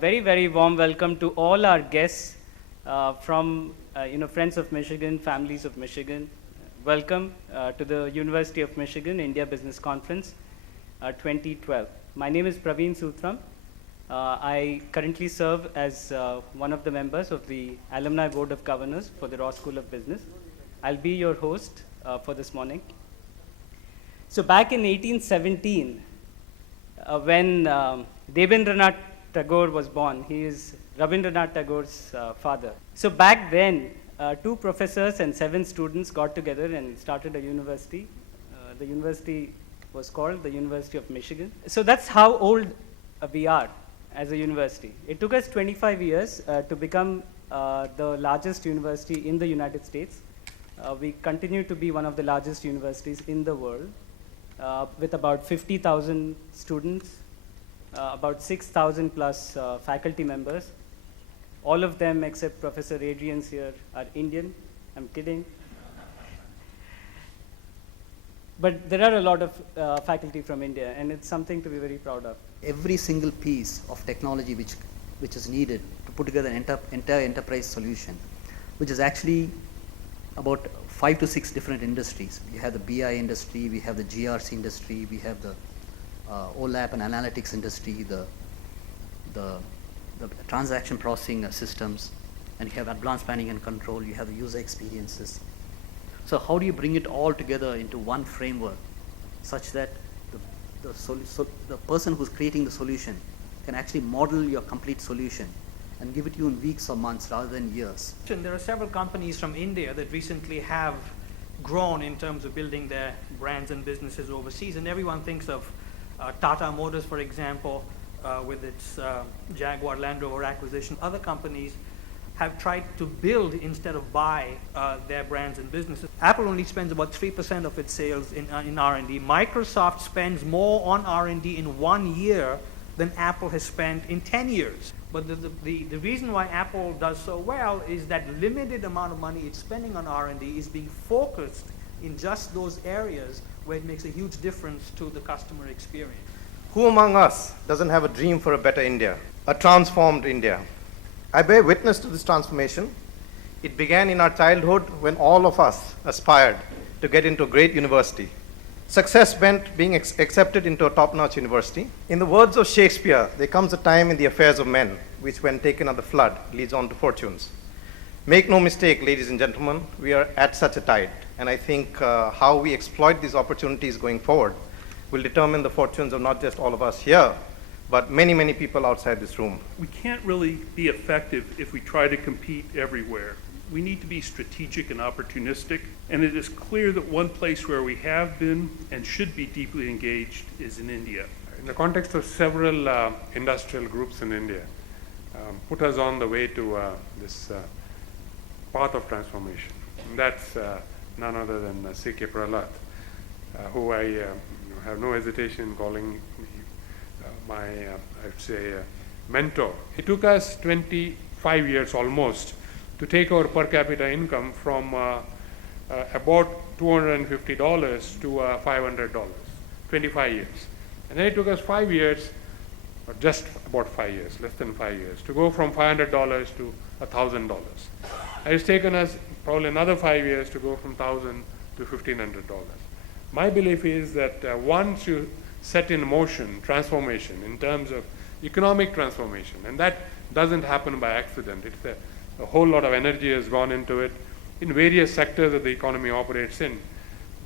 Very, very warm welcome to all our guests from Friends of Michigan, Families of Michigan. Welcome to the University of Michigan India Business Conference 2012. My name is Praveen Sutram. I currently serve as one of the members of the Alumni Board of Governors for the Ross School of Business. I'll be your host for this morning. So back in 1817, when Rabindranath Tagore was born, he is Rabindranath Tagore's father. So back then, 2 professors and 7 students got together and started a university. The university was called the University of Michigan. So that's how old we are as a university. It took us 25 years to become the largest university in the United States. We continue to be one of the largest universities in the world, with about 50,000 students, about 6,000 plus faculty members. All of them except Professor Adrian's here are Indian. I'm kidding. But there are a lot of faculty from India, and it's something to be very proud of. Every single piece of technology which is needed to put together an entire enterprise solution, which is actually about 5 to 6 different industries. We have the BI industry, we have the GRC industry, we have the OLAP and analytics industry, the transaction processing systems, and you have advanced planning and control, you have the user experiences. So how do you bring it all together into one framework such that the person who's creating the solution can actually model your complete solution and give it to you in weeks or months rather than years? There are several companies from India that recently have grown in terms of building their brands and businesses overseas, and everyone thinks of Tata Motors, for example, with its Jaguar Land Rover acquisition. Other companies have tried to build instead of buy their brands and businesses. Apple only spends about 3% of its sales in R&D. Microsoft spends more on R&D in 1 year than Apple has spent in 10 years. But the reason why Apple does so well is that limited amount of money it's spending on R&D is being focused in just those areas where it makes a huge difference to the customer experience. Who among us doesn't have a dream for a better India, a transformed India? I bear witness to this transformation. It began in our childhood when all of us aspired to get into a great university. Success meant being accepted into a top-notch university. In the words of Shakespeare, there comes a time in the affairs of men, which when taken at the flood, leads on to fortunes. Make no mistake, ladies and gentlemen, we are at such a tide. And I think how we exploit these opportunities going forward will determine the fortunes of not just all of us here, but many, many people outside this room. We can't really be effective if we try to compete everywhere. We need to be strategic and opportunistic, and it is clear that one place where we have been and should be deeply engaged is in India. In the context of several industrial groups in India, put us on the way to this path of transformation. And that's none other than C.K. Prahalad, who I have no hesitation in calling my, I'd say, mentor. It took us 25 years almost to take our per capita income from about $250 to $500, 25 years. And then it took us 5 years, or just about 5 years, less than 5 years, to go from $500 to $1,000. And it's taken us probably another 5 years to go from $1,000 to $1,500. My belief is that once you set in motion transformation in terms of economic transformation, and that doesn't happen by accident. It's a whole lot of energy has gone into it in various sectors that the economy operates in.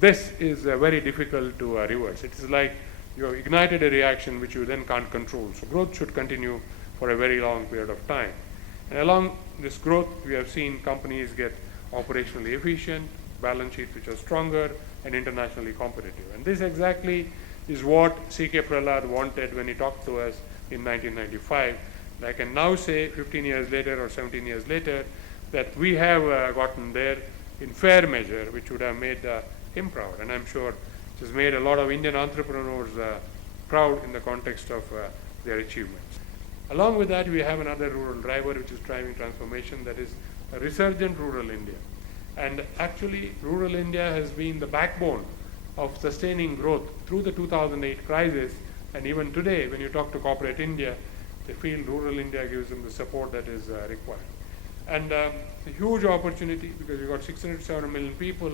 This is very difficult to reverse. It is like you have ignited a reaction which you then can't control. So growth should continue for a very long period of time. And along this growth, we have seen companies get operationally efficient, balance sheets which are stronger, and internationally competitive. And this exactly is what C.K. Prahalad wanted when he talked to us in 1995. And I can now say 15 years later or 17 years later that we have gotten there in fair measure, which would have made him proud. And I'm sure it has made a lot of Indian entrepreneurs proud in the context of their achievements. Along with that, we have another rural driver which is driving transformation, that is a resurgent rural India. And actually, rural India has been the backbone of sustaining growth through the 2008 crisis, and even today, when you talk to corporate India, They feel rural India gives them the support that is required. And it's a huge opportunity because you've got 600 to 700 million people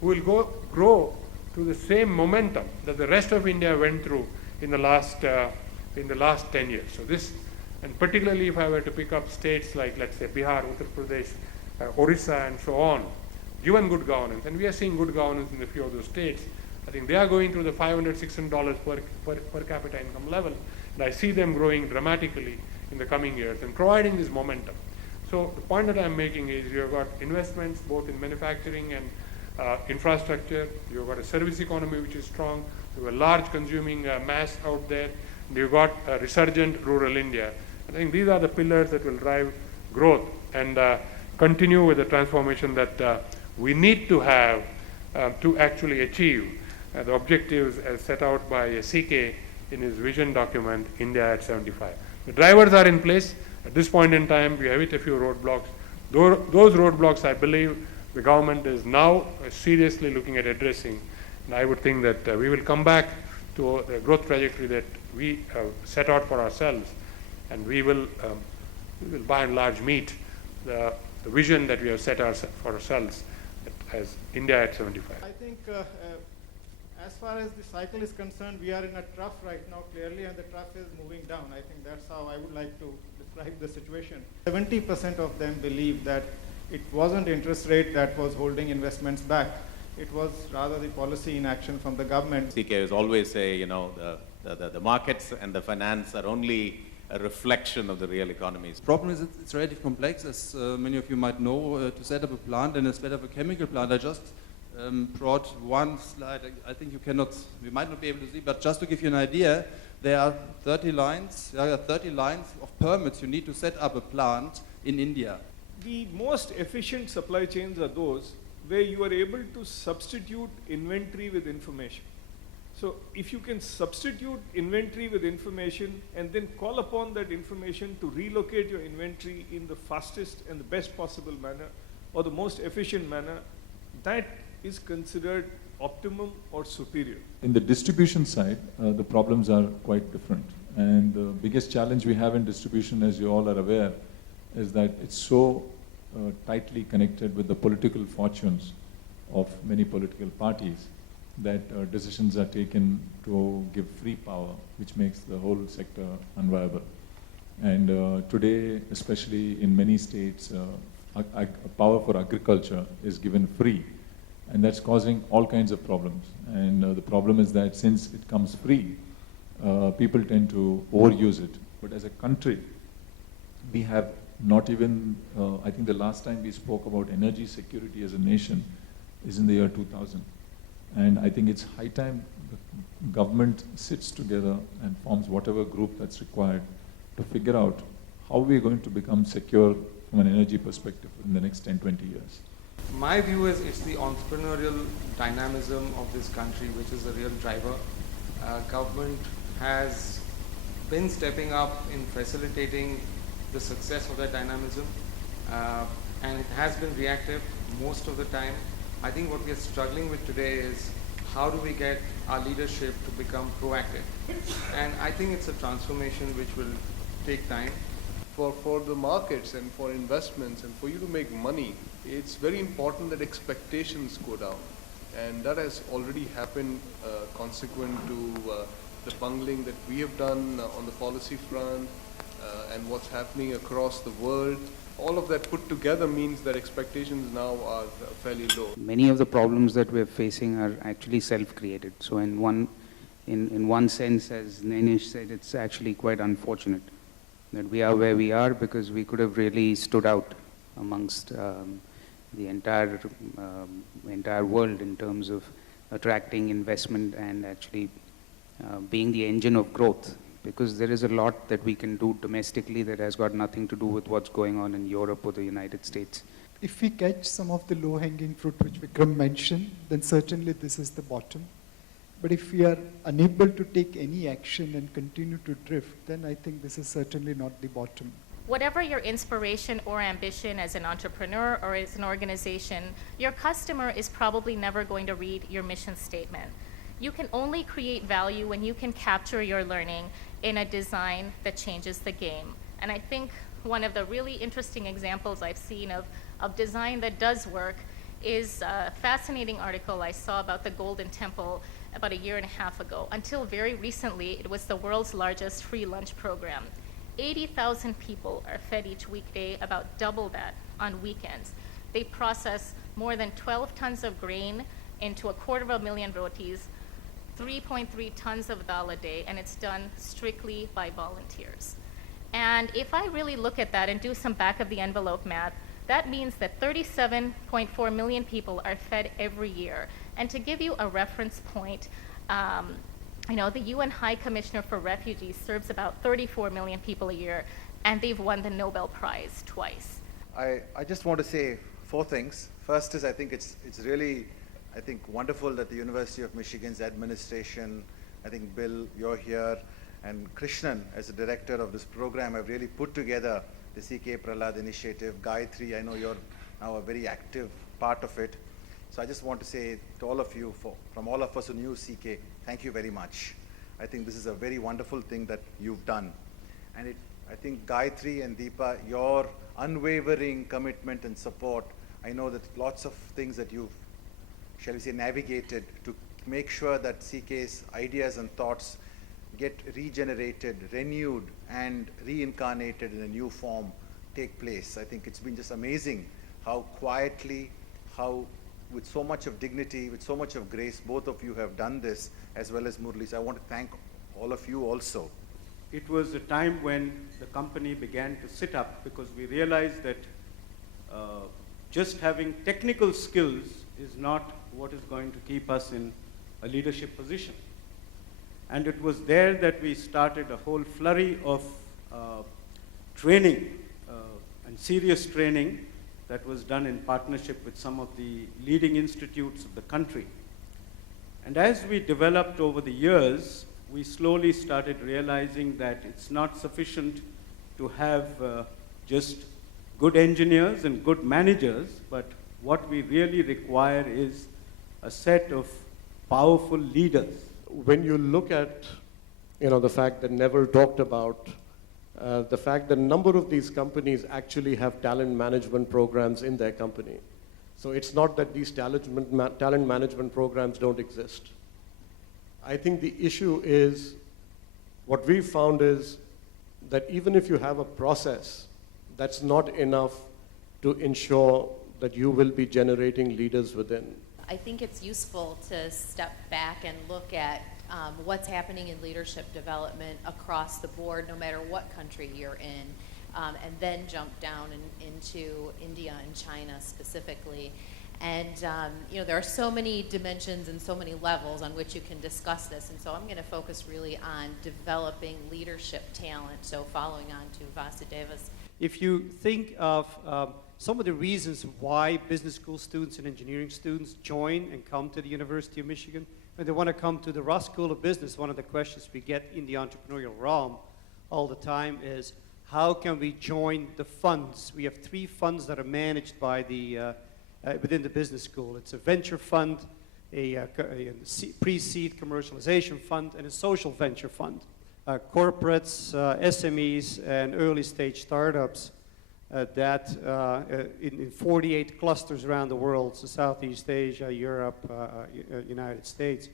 who will grow to the same momentum that the rest of India went through in the last 10 years. So this, and particularly if I were to pick up states like, let's say, Bihar, Uttar Pradesh, Orissa, and so on, given good governance, and we are seeing good governance in a few of those states, I think they are going through the $500, $600 per capita income level, and I see them growing dramatically in the coming years and providing this momentum. So the point that I'm making is you have got investments both in manufacturing and infrastructure, you've got a service economy which is strong, you have a large consuming mass out there, and you've got a resurgent rural India. I think these are the pillars that will drive growth and continue with the transformation that we need to have to actually achieve the objectives as set out by CK in his vision document, India at 75. The drivers are in place. At this point in time, we have hit a few roadblocks. Those roadblocks, I believe, the government is now seriously looking at addressing. And I would think that we will come back to the growth trajectory that we set out for ourselves, and we will by and large meet the vision that we have set for ourselves as India at 75. I think as far as the cycle is concerned, we are in a trough right now, clearly, and the trough is moving down. I think that's how I would like to describe the situation. 70% of them believe that it wasn't interest rate that was holding investments back. It was rather the policy inaction from the government. CK is always say, the markets and the finance are only a reflection of the real economies. The problem is it's relatively complex, as many of you might know. To set up a plant and to set up a chemical plant, I just brought one slide. I think we might not be able to see, but just to give you an idea, there are 30 lines of permits you need to set up a plant in India. The most efficient supply chains are those where you are able to substitute inventory with information. So if you can substitute inventory with information and then call upon that information to relocate your inventory in the fastest and the best possible manner or the most efficient manner, that is considered optimum or superior. In the distribution side, the problems are quite different. And the biggest challenge we have in distribution, as you all are aware, is that it's so tightly connected with the political fortunes of many political parties that decisions are taken to give free power, which makes the whole sector unviable. And today, especially in many states, power for agriculture is given free, and that's causing all kinds of problems. And the problem is that since it comes free, people tend to overuse it. But as a country, we have not even, I think the last time we spoke about energy security as a nation is in the year 2000. And I think it's high time the government sits together and forms whatever group that's required to figure out how we're going to become secure from an energy perspective in the next 10, 20 years. My view is it's the entrepreneurial dynamism of this country which is the real driver. Government has been stepping up in facilitating the success of that dynamism, and it has been reactive most of the time. I think what we are struggling with today is how do we get our leadership to become proactive, and I think it's a transformation which will take time. For the markets and for investments and for you to make money, it's very important that expectations go down, and that has already happened consequent to the bungling that we have done on the policy front and what's happening across the world. All of that put together means that expectations now are fairly low. Many of the problems that we're facing are actually self-created. So in one sense, as Nainish said, it's actually quite unfortunate that we are where we are, because we could have really stood out amongst the entire world in terms of attracting investment and actually being the engine of growth. Because there is a lot that we can do domestically that has got nothing to do with what's going on in Europe or the United States. If we catch some of the low-hanging fruit which Vikram mentioned, then certainly this is the bottom. But if we are unable to take any action and continue to drift, then I think this is certainly not the bottom. Whatever your inspiration or ambition as an entrepreneur or as an organization, your customer is probably never going to read your mission statement. You can only create value when you can capture your learning in a design that changes the game. And I think one of the really interesting examples I've seen of design that does work is a fascinating article I saw about the Golden Temple about a year and a half ago. Until very recently, it was the world's largest free lunch program. 80,000 people are fed each weekday, about double that on weekends. They process more than 12 tons of grain into 250,000 rotis, 3.3 tons of dal a day, and it's done strictly by volunteers. And if I really look at that and do some back of the envelope math, that means that 37.4 million people are fed every year. And to give you a reference point, the UN High Commissioner for Refugees serves about 34 million people a year, and they've won the Nobel Prize twice. I just want to say 4 things. First is I think it's really, wonderful that the University of Michigan's administration, I think Bill, you're here, and Krishnan as the director of this program have really put together the CK Prahlad initiative. Gayatri, I know you're now a very active part of it. So I just want to say to all of you, from all of us who knew CK, thank you very much. I think this is a very wonderful thing that you've done. And I think Gayatri and Deepa, your unwavering commitment and support, I know that lots of things that you've, shall we say, navigated to make sure that CK's ideas and thoughts get regenerated, renewed, and reincarnated in a new form take place. I think it's been just amazing how quietly, how with so much of dignity, with so much of grace, both of you have done this, as well as Murli. So I want to thank all of you also. It was a time when the company began to sit up because we realized that just having technical skills is not what is going to keep us in a leadership position. And it was there that we started a whole flurry of training and serious training that was done in partnership with some of the leading institutes of the country. And as we developed over the years, we slowly started realizing that it's not sufficient to have just good engineers and good managers, but what we really require is a set of powerful leaders. When you look at, the fact that Neville talked about, the fact that a number of these companies actually have talent management programs in their company. So it's not that these talent management programs don't exist. I think the issue is, what we've found is that even if you have a process, that's not enough to ensure that you will be generating leaders within. I think it's useful to step back and look at what's happening in leadership development across the board, no matter what country you're in, and then jump down into India and China specifically. And there are so many dimensions and so many levels on which you can discuss this, and so I'm going to focus really on developing leadership talent, so following on to Vasudeva's. If you think of some of the reasons why business school students and engineering students join and come to the University of Michigan, when they want to come to the Ross School of Business, one of the questions we get in the entrepreneurial realm all the time is, how can we join the funds? We have 3 funds that are managed by the within the business school. It's a venture fund, a pre-seed commercialization fund, and a social venture fund. Corporates, SMEs, and early stage startups in 48 clusters around the world, so Southeast Asia, Europe, United States,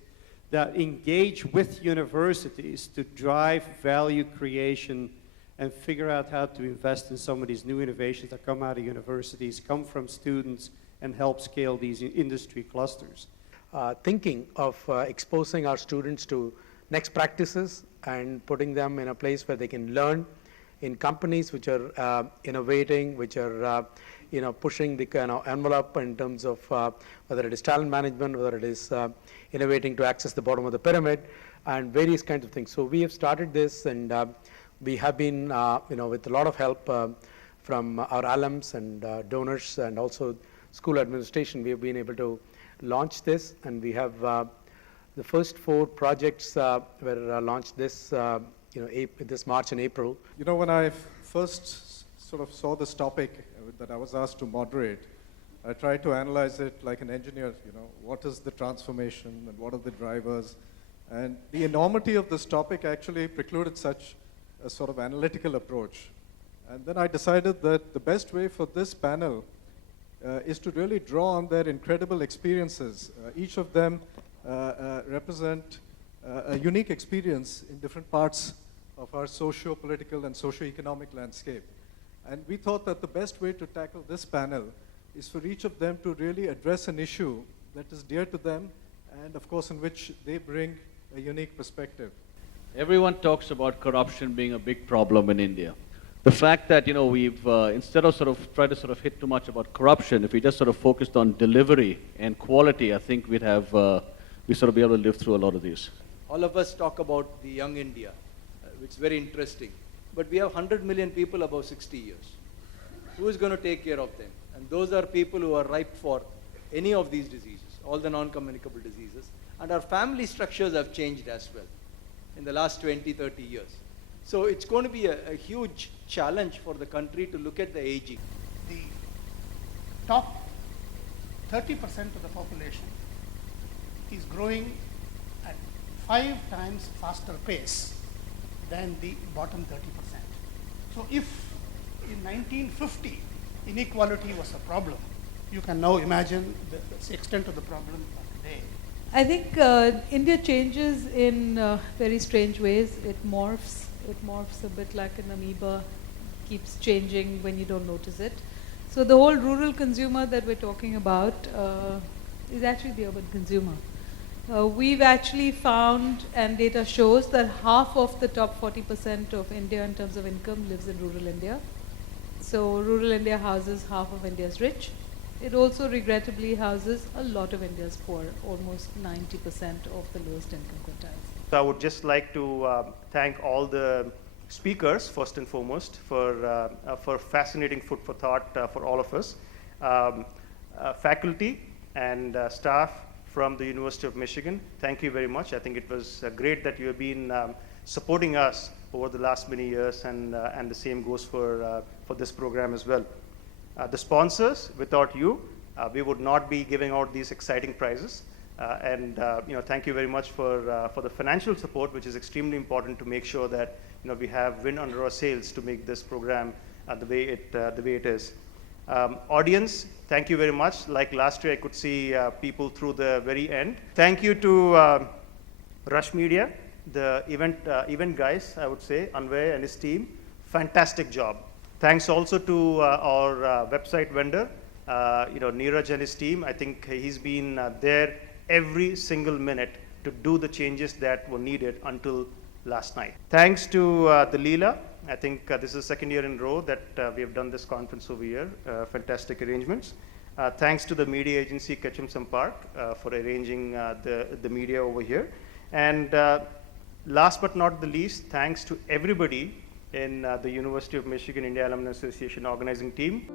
that engage with universities to drive value creation and figure out how to invest in some of these new innovations that come out of universities, come from students, and help scale these industry clusters. Thinking of exposing our students to next practices and putting them in a place where they can learn in companies which are innovating, which are pushing the envelope in terms of whether it is talent management, whether it is innovating to access the bottom of the pyramid, and various kinds of things. So we have started this, and we have been, with a lot of help from our alums and donors, and also school administration, we have been able to launch this, and we have the first 4 projects were launched this this March and April. When I first sort of saw this topic that I was asked to moderate, I tried to analyze it like an engineer. What is the transformation and what are the drivers? And the enormity of this topic actually precluded such a sort of analytical approach. And then I decided that the best way for this panel is to really draw on their incredible experiences. Each of them represent a unique experience in different parts of our socio-political and socio-economic landscape. And we thought that the best way to tackle this panel is for each of them to really address an issue that is dear to them and, of course, in which they bring a unique perspective. Everyone talks about corruption being a big problem in India. The fact that, we've, instead of sort of try to sort of hit too much about corruption, if we just sort of focused on delivery and quality, I think we'd have, we sort of be able to live through a lot of these. All of us talk about the young India, which is very interesting. But we have 100 million people above 60 years. Who is going to take care of them? And those are people who are ripe for any of these diseases, all the non-communicable diseases. And our family structures have changed as well in the last 20, 30 years. So it's going to be a huge challenge for the country to look at the aging. The top 30% of the population is growing at 5 times faster pace than the bottom 30%. So if in 1950 inequality was a problem, you can now imagine the extent of the problem today. I think India changes in very strange ways. It morphs a bit like an amoeba, keeps changing when you don't notice it. So the whole rural consumer that we're talking about is actually the urban consumer. We've actually found, and data shows, that half of the top 40% of India in terms of income lives in rural India. So rural India houses half of India's rich. It also regrettably houses a lot of India's poor, almost 90% of the lowest income quintiles. So I would just like to thank all the speakers, first and foremost, for fascinating food for thought for all of us. Faculty and staff from the University of Michigan, thank you very much. I think it was great that you have been supporting us over the last many years, and the same goes for this program as well. The sponsors, without you, we would not be giving out these exciting prizes. Thank you very much for the financial support, which is extremely important to make sure that we have wind under our sails to make this program the way it is. Audience, thank you very much. Like last year, I could see people through the very end. Thank you to Rush Media, the event guys, I would say, Anvay and his team. Fantastic job. Thanks also to our website vendor, Neeraj and his team. I think he's been there every single minute to do the changes that were needed until last night. Thanks to the Leela. I think this is the second year in a row that we have done this conference over here. Fantastic arrangements. Thanks to the media agency Ketchum Sampark for arranging the media over here. And last but not the least, thanks to everybody in the University of Michigan India Alumni Association organizing team.